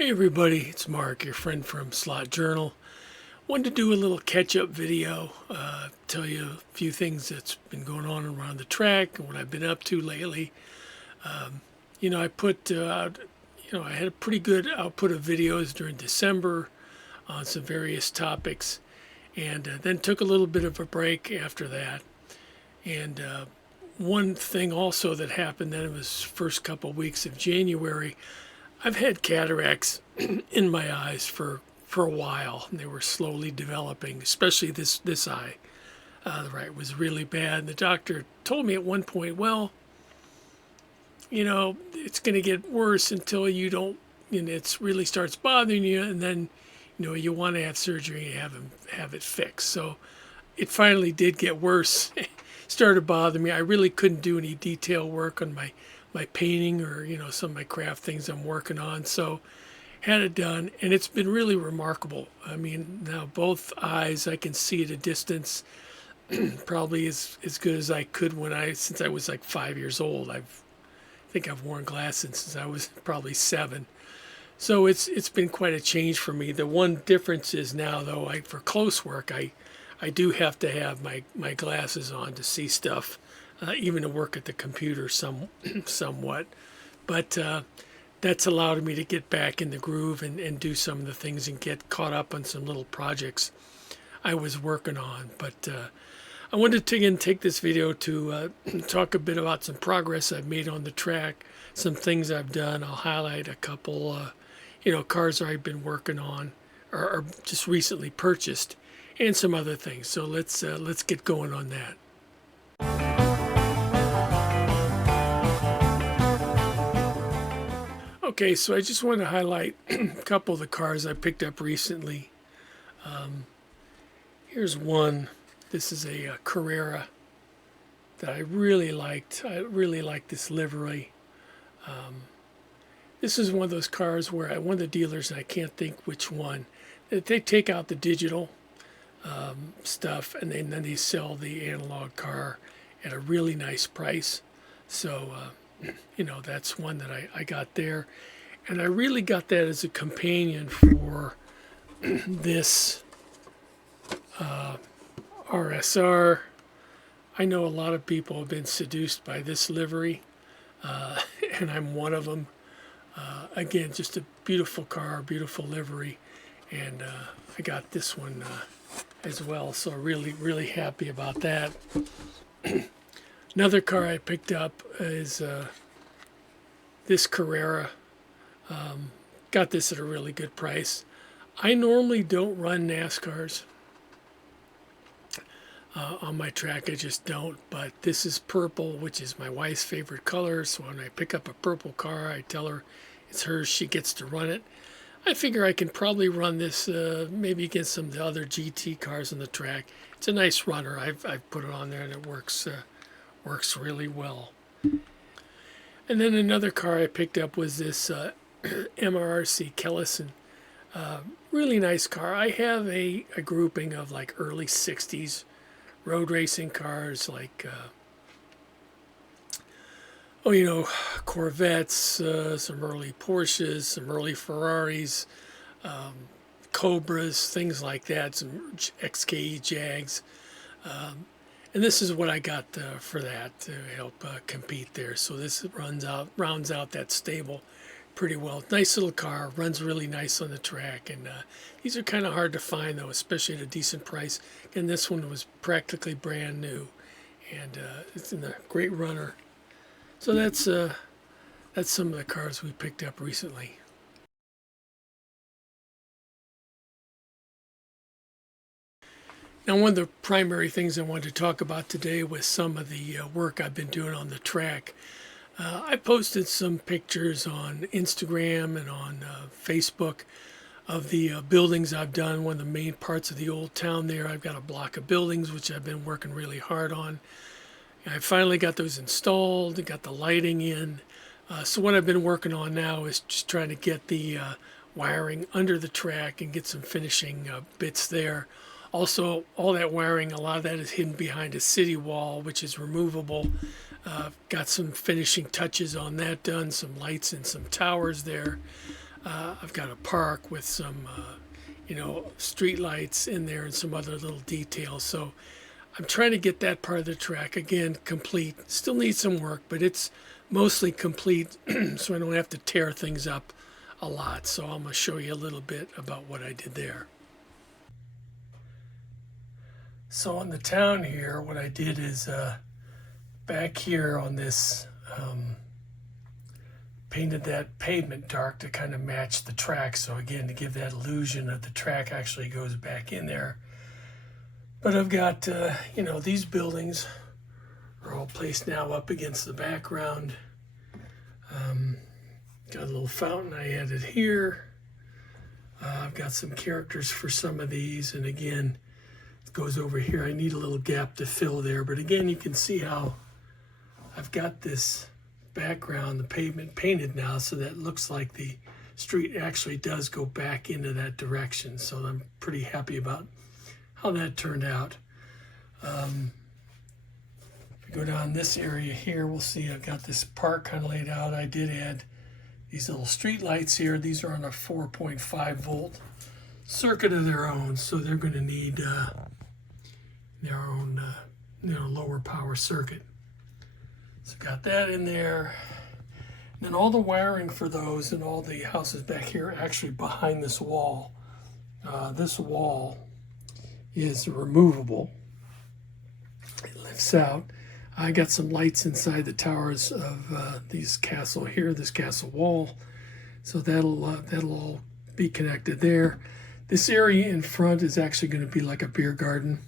Hey everybody, it's Mark, your friend from Slot Journal. Wanted to do a little catch-up video, tell you a few things that's been going on around the track and what I've been up to lately. I put out, I had a pretty good output of videos during December on some various topics, and then took a little bit of a break after that. And one thing also that happened then, it was first couple weeks of January. I've had cataracts in my eyes for a while, and they were slowly developing, especially this eye. The right was really bad. And the doctor told me at one point, well, it's going to get worse until you don't, it really starts bothering you, and then, you want to have surgery and have it fixed. So it finally did get worse. Started bothering me. I really couldn't do any detail work on my painting or some of my craft things I'm working on, so had it done, and it's been really remarkable. I mean, now both eyes I can see at a distance probably as good as I could since I was like 5 years old. I think I've worn glasses since I was probably 7, so it's been quite a change for me. The one difference is now, though, for close work I do have to have my glasses on to see stuff, even to work at the computer somewhat. But that's allowed me to get back in the groove and do some of the things and get caught up on some little projects I was working on. But I wanted to again take this video to talk a bit about some progress I've made on the track, some things I've done. I'll highlight a couple, cars I've been working on or just recently purchased, and some other things. So let's get going on that. Okay, so I just want to highlight a couple of the cars I picked up recently. Here's one. This is a Carrera that I really liked. I really like this livery. This is one of those cars where one of the dealers, and I can't think which one, they take out the digital stuff, and then they sell the analog car at a really nice price. So that's one that I got there, and I really got that as a companion for this RSR. I know a lot of people have been seduced by this livery, and I'm one of them. Again, just a beautiful car, beautiful livery, and I got this one as well, so really happy about that. Another car I picked up is this Carrera. Got this at a really good price. I normally don't run NASCARs on my track. I just don't, but this is purple, which is my wife's favorite color, so when I pick up a purple car, I tell her it's hers, she gets to run it. I figure I can probably run this maybe against some of the other GT cars on the track. It's a nice runner. I've put it on there, and it works really well. And then another car I picked up was this MRC Kellison. Really nice car. I have a grouping of like early 60s road racing cars, like Corvettes, some early Porsches, some early Ferraris, Cobras, things like that, some XKE Jags. And this is what I got for that to help compete there. So this rounds out that stable pretty well. Nice little car, runs really nice on the track, and these are kind of hard to find, though, especially at a decent price. And this one was practically brand new, and it's in a great runner. So that's some of the cars we picked up recently. Now, one of the primary things I wanted to talk about today was some of the work I've been doing on the track. I posted some pictures on Instagram and on Facebook of the buildings I've done. One of the main parts of the old town there, I've got a block of buildings which I've been working really hard on. I finally got those installed and got the lighting in. So what I've been working on now is just trying to get the wiring under the track and get some finishing bits there. Also, all that wiring, a lot of that is hidden behind a city wall, which is removable. Got some finishing touches on that done, some lights and some towers there. I've got a park with some, street lights in there and some other little details. So I'm trying to get that part of the track again complete. Still needs some work, but it's mostly complete, so I don't have to tear things up a lot. So I'm going to show you a little bit about what I did there. So on the town here, what I did is back here on this, painted that pavement dark to kind of match the track. So again, to give that illusion that the track actually goes back in there. But I've got, these buildings are all placed now up against the background. Got a little fountain I added here. I've got some characters for some of these. And again, it goes over here. I need a little gap to fill there. But again, you can see how I've got this background, the pavement painted now, so that looks like the street actually does go back into that direction. So I'm pretty happy about how that turned out. If we go down this area here, we'll see I've got this park kind of laid out. I did add these little street lights here. These are on a 4.5 volt circuit of their own, so they're going to need their own lower power circuit. So got that in there. And then all the wiring for those and all the houses back here are actually behind this wall. This wall is removable. It lifts out. I got some lights inside the towers of this castle here, this castle wall. So that'll all be connected there. This area in front is actually going to be like a beer garden.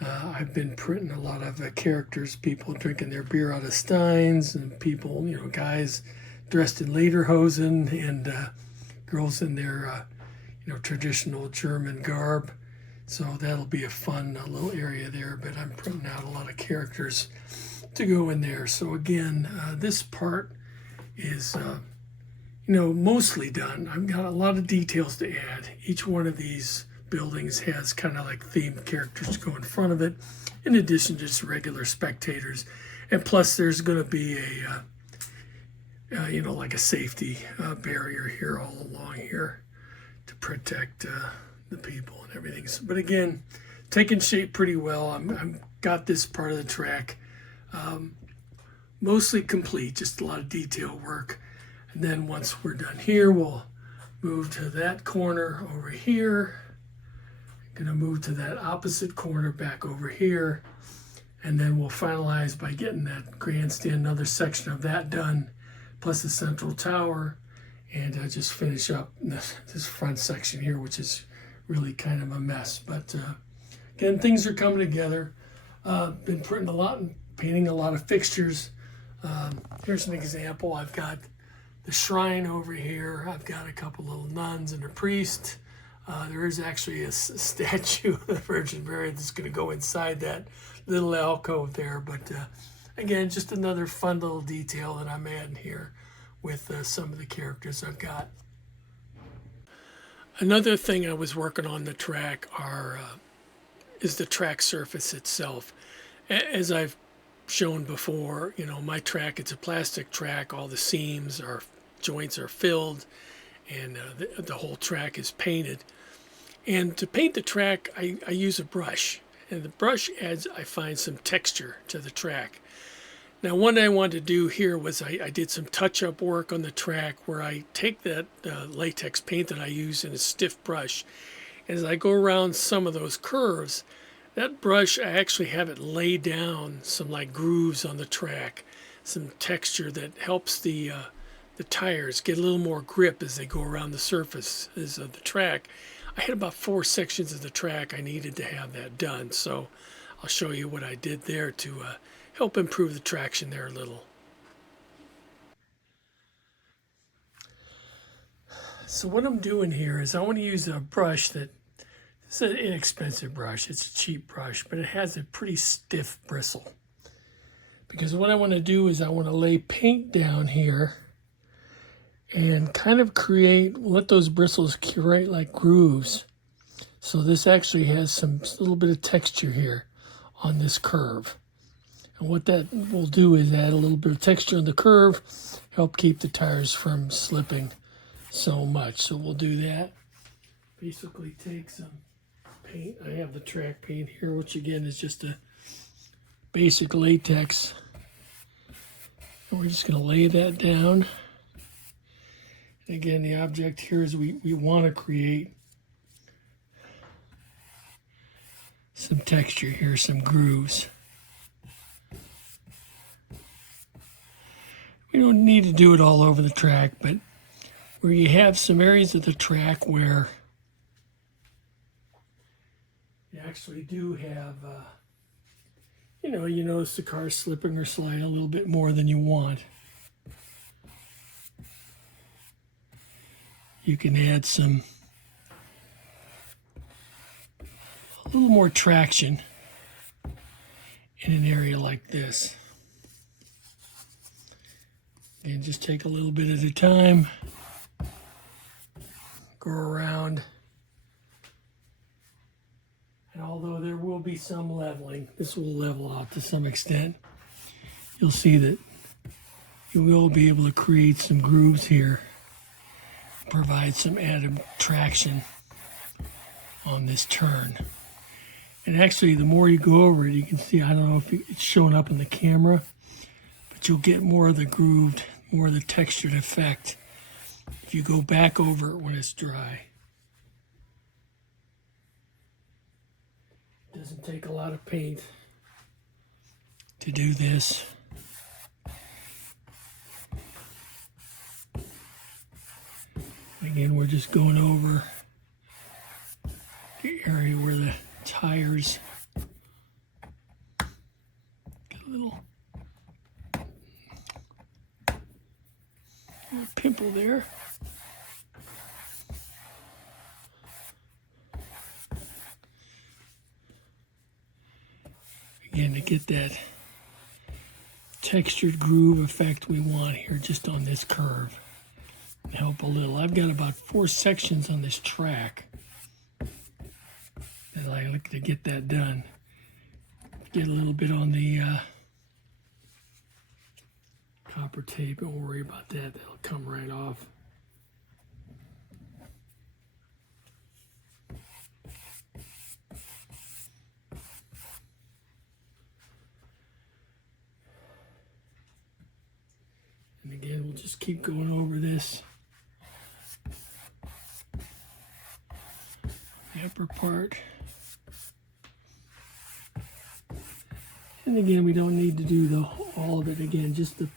I've been printing a lot of characters, people drinking their beer out of steins, and people, guys dressed in lederhosen, and girls in their, traditional German garb. So that'll be a fun little area there, but I'm printing out a lot of characters to go in there. So again, this part is, mostly done. I've got a lot of details to add. Each one of these buildings has kind of like themed characters to go in front of it, in addition to just regular spectators. And plus there's going to be like a safety barrier here all along here to protect the people and everything. So, but again, taking shape pretty well. I'm got this part of the track mostly complete, just a lot of detail work. And then once we're done here, we'll move to that corner over here. Gonna move to that opposite corner back over here, and then we'll finalize by getting that grandstand, another section of that done, plus the central tower, and just finish up this front section here, which is really kind of a mess. But again, things are coming together. Been printing a lot and painting a lot of fixtures. Here's an example. I've got the shrine over here. I've got a couple little nuns and a priest. There is actually a statue of the Virgin Mary that's going to go inside that little alcove there. But again, just another fun little detail that I'm adding here with some of the characters I've got. Another thing I was working on the track is the track surface itself. As I've shown before, my track, it's a plastic track. All the joints are filled, and the whole track is painted. And to paint the track, I use a brush. And the brush adds, I find, some texture to the track. Now, one I wanted to do here was I did some touch-up work on the track where I take that latex paint that I use in a stiff brush. As I go around some of those curves, that brush, I actually have it lay down some like grooves on the track, some texture that helps the tires get a little more grip as they go around the surfaces of the track. I had about 4 sections of the track I needed to have that done, so I'll show you what I did there to help improve the traction there a little. So what I'm doing here is I want to use a brush it's an inexpensive brush, it's a cheap brush, but it has a pretty stiff bristle. Because what I want to do is I want to lay paint down here and kind of let those bristles create like grooves. So this actually has a little bit of texture here on this curve. And what that will do is add a little bit of texture on the curve, help keep the tires from slipping so much. So we'll do that. Basically take some paint. I have the track paint here, which again is just a basic latex. And we're just going to lay that down. And again, the object here is we want to create some texture here, some grooves. We don't need to do it all over the track, but where you have some areas of the track where you actually do have, you notice the car slipping or sliding a little bit more than you want. You can add a little more traction in an area like this. And just take a little bit at a time, go around. And although there will be some leveling, this will level out to some extent. You'll see that you will be able to create some grooves here, provide some added traction on this turn. And actually, the more you go over it, you can see, I don't know if it's showing up in the camera, but you'll get more of the grooved, more of the textured effect if you go back over it when it's dry. It doesn't take a lot of paint to do this. Again, we're just going over the area where the tires get a little pimple there. Again, to get that textured groove effect we want here just on this curve. Help a little. I've got about 4 sections on this track that I look to get that done. Get a little bit on the copper tape. Don't worry about that. That'll come right off. And again, we'll just keep going over this. The upper part. And again, we don't need to do all of it again, just the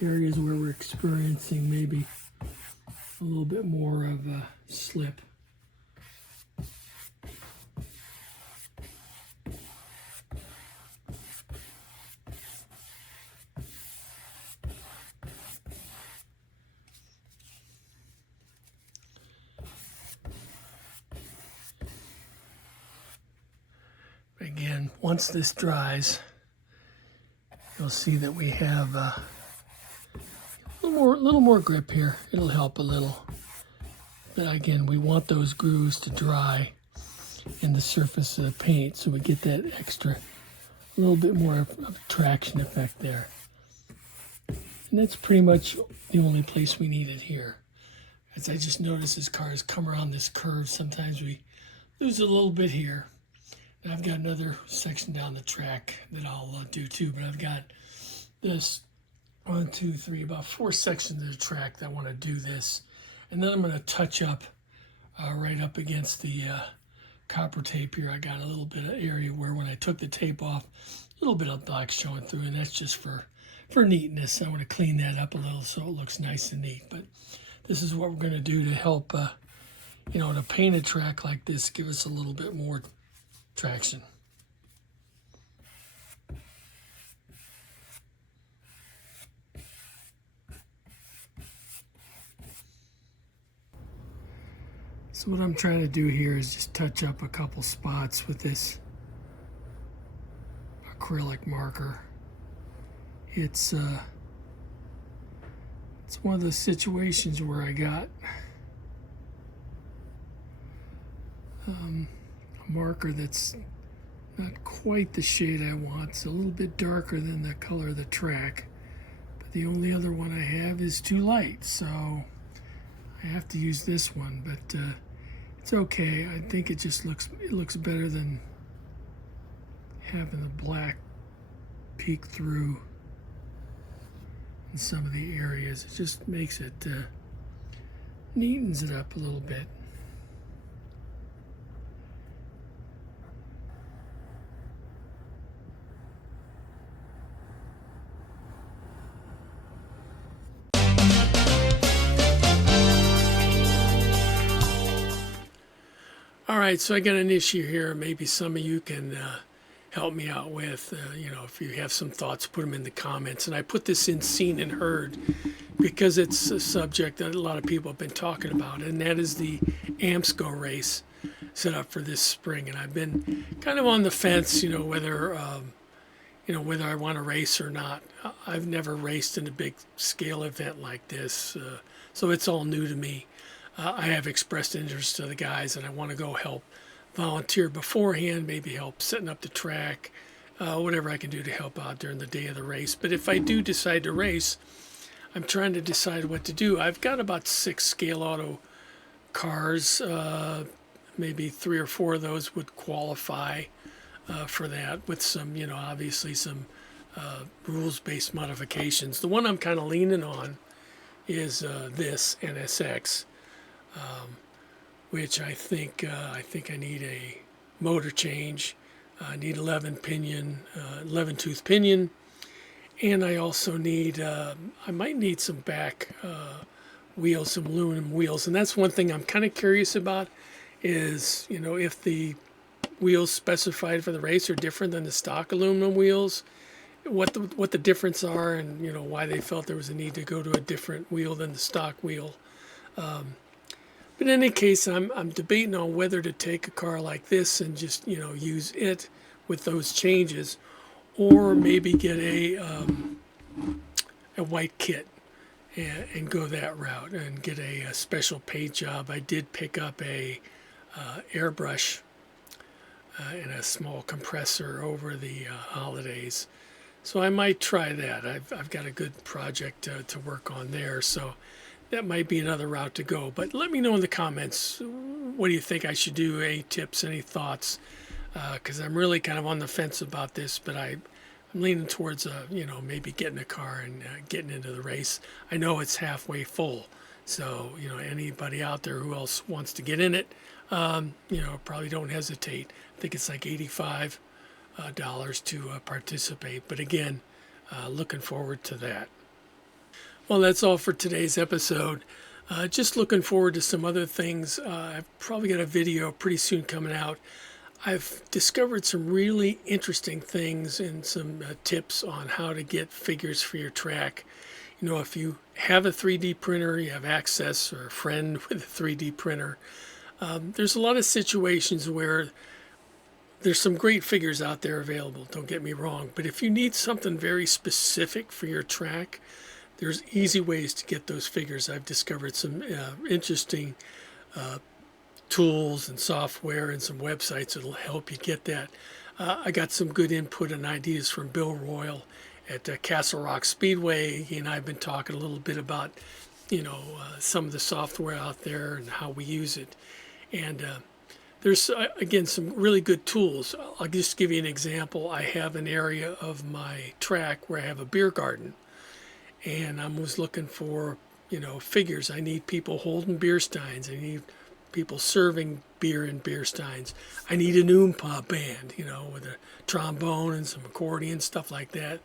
areas where we're experiencing maybe a little bit more of a slip. Again, once this dries, you'll see that we have a little more grip here. It'll help a little. But again, we want those grooves to dry in the surface of the paint so we get that extra, a little bit more of a traction effect there. And that's pretty much the only place we need it here. As I just noticed as cars come around this curve, sometimes we lose a little bit here. And I've got another section down the track that I'll do too, but I've got this 1, 2, 3, about 4 sections of the track that I want to do this. And then I'm going to touch up right up against the copper tape here. I got a little bit of area where when I took the tape off, a little bit of black showing through, and that's just for neatness. I want to clean that up a little so it looks nice and neat. But this is what we're going to do to help, to paint a track like this, give us a little bit more traction. So what I'm trying to do here is just touch up a couple spots with this acrylic marker. It's one of those situations where I got a marker that's not quite the shade I want. It's a little bit darker than the color of the track, but the only other one I have is too light, so I have to use this one, but it's okay. I think it just looks better than having the black peek through in some of the areas. It just makes it neatens it up a little bit. All right, so I got an issue here. Maybe some of you can help me out with. If you have some thoughts, put them in the comments. And I put this in Seen and Heard because it's a subject that a lot of people have been talking about, and that is the AMSCO race set up for this spring. And I've been kind of on the fence, whether I want to race or not. I've never raced in a big scale event like this, so it's all new to me. I have expressed interest to the guys, and I want to go help volunteer beforehand, maybe help setting up the track, whatever I can do to help out during the day of the race. But if I do decide to race, I'm trying to decide what to do. I've got about 6 scale auto cars. Maybe 3 or 4 of those would qualify for that, with some, obviously some rules-based modifications. The one I'm kind of leaning on is this NSX. Which I think I need a motor change. I need 11 tooth pinion, and I also need I might need some back wheels, some aluminum wheels, and that's one thing I'm kind of curious about. Is if the wheels specified for the race are different than the stock aluminum wheels, what the difference are, and why they felt there was a need to go to a different wheel than the stock wheel. But in any case, I'm debating on whether to take a car like this and just use it with those changes, or maybe get a white kit and go that route and get a special paint job. I did pick up a airbrush and a small compressor over the holidays, so I might try that. I've got a good project to work on there, so that might be another route to go. But let me know in the comments, what do you think I should do? Any tips, any thoughts? Because I'm really kind of on the fence about this, but I'm leaning towards maybe getting a car and getting into the race. I know it's halfway full, so anybody out there who else wants to get in it, probably don't hesitate. I think it's like $85 to participate. But again, looking forward to that. Well, that's all for today's episode. Just looking forward to some other things. I've probably got a video pretty soon coming out. I've discovered some really interesting things and some tips on how to get figures for your track. If you have a 3D printer, you have access, or a friend with a 3D printer, there's a lot of situations where there's some great figures out there available, don't get me wrong. But if you need something very specific for your track, there's easy ways to get those figures. I've discovered some interesting tools and software and some websites that'll help you get that. I got some good input and ideas from Bill Royal at Castle Rock Speedway. He and I have been talking a little bit about, some of the software out there and how we use it. And there's, again, some really good tools. I'll just give you an example. I have an area of my track where I have a beer garden. And I was looking for, figures. I need people holding beer steins. I need people serving beer in beer steins. I need an oompa band, with a trombone and some accordion, stuff like that.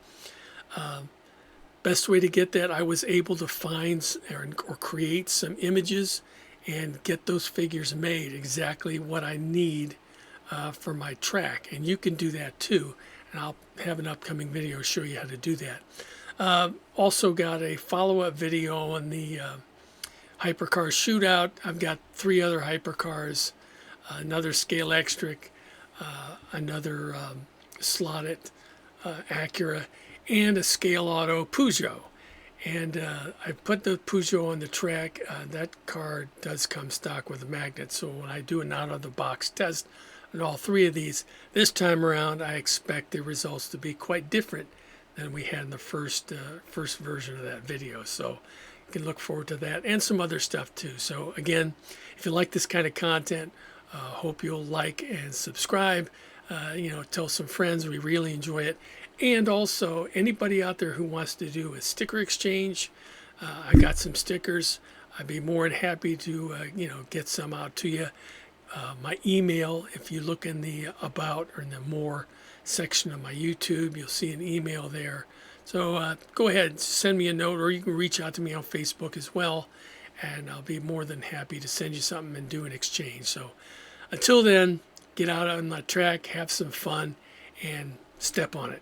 Best way to get that, I was able to find or create some images and get those figures made exactly what I need for my track. And you can do that too. And I'll have an upcoming video show you how to do that. Also got a follow-up video on the hypercar shootout. I've got 3 other hypercars, another Scale Extric, another slot.it Acura, and a Scale Auto Peugeot. And I put the Peugeot on the track. That car does come stock with a magnet, so when I do an out-of-the-box test on all 3 of these, this time around I expect the results to be quite different than we had in the first version of that video. So you can look forward to that and some other stuff too. So again, if you like this kind of content, hope you'll like and subscribe. Tell some friends. We really enjoy it. And also, anybody out there who wants to do a sticker exchange, I got some stickers. I'd be more than happy to, get some out to you. My email, if you look in the About or in the More section of my YouTube, you'll see an email there. So go ahead, send me a note, or you can reach out to me on Facebook as well, and I'll be more than happy to send you something and do an exchange. So until then, get out on that track, have some fun, and step on it.